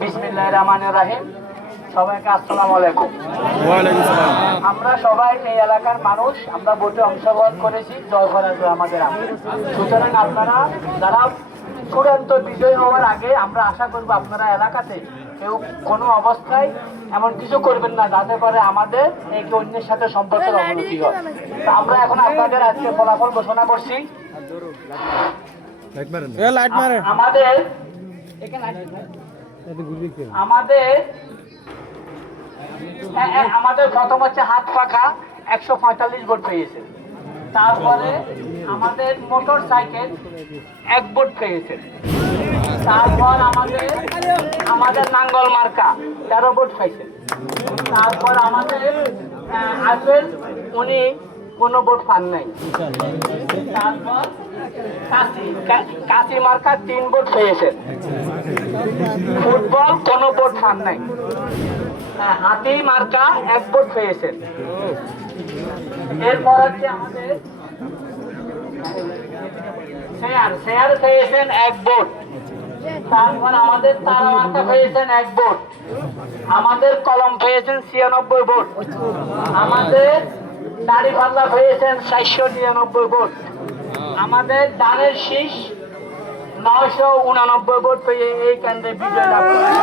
বিসমিল্লাহির রহমানির রহিম। সবাইকে আসসালামু আলাইকুম। ওয়ালাইকুম সালাম। আমরা সবাই এই এলাকার মানুষ, আমরা ভোটে অংশগ্রহণ করেছি, জয় করেছে আমাদের আমরা। সুতরাং আপনারা যারা চূড়ান্ত বিজয় হওয়ার আগে আমরা আশা করব আপনারা এলাকাতে কেউ কোনো অবস্থায় এমন কিছু করবেন না যাতে করে আমাদের একে অন্যের সাথে সম্পর্কের অবনতি হয়। তো আমরা এখন আপনাদের আজকে ফলাফল ঘোষণা করছি। আমাদের আমাদের প্রথম হচ্ছে হাত পাখা 145 ভোট পেয়েছে। তারপরে আমাদের মোটর সাইকেল 1 ভোট পেয়েছে। তারপর আমাদের নাঙ্গল মার্কা 13 ভোট পাইছে। তারপর আমাদের আপেল উনি কোনো ভোট পান নাই। তারপর কাশি মার্কা 3 ভোট পেয়েছে। ফুটবল কোনো ভোট পান নাই। হাতি মার্কা 1 ভোট পেয়েছে। এরপর হচ্ছে আমাদের শেয়ার পেয়েছেন 1 ভোট। তারপর আমাদের তারা মার্কা পেয়েছেন 1 ভোট। আমাদের কলম পেয়েছেন 96 ভোট। আমাদের দাড়ি পাল্লা পেয়েছেন 499 ভোট। আমাদের ধানের শীষ 989 ভোট পেয়ে এই কেন্দ্রে বিজয় লাভ করেছে।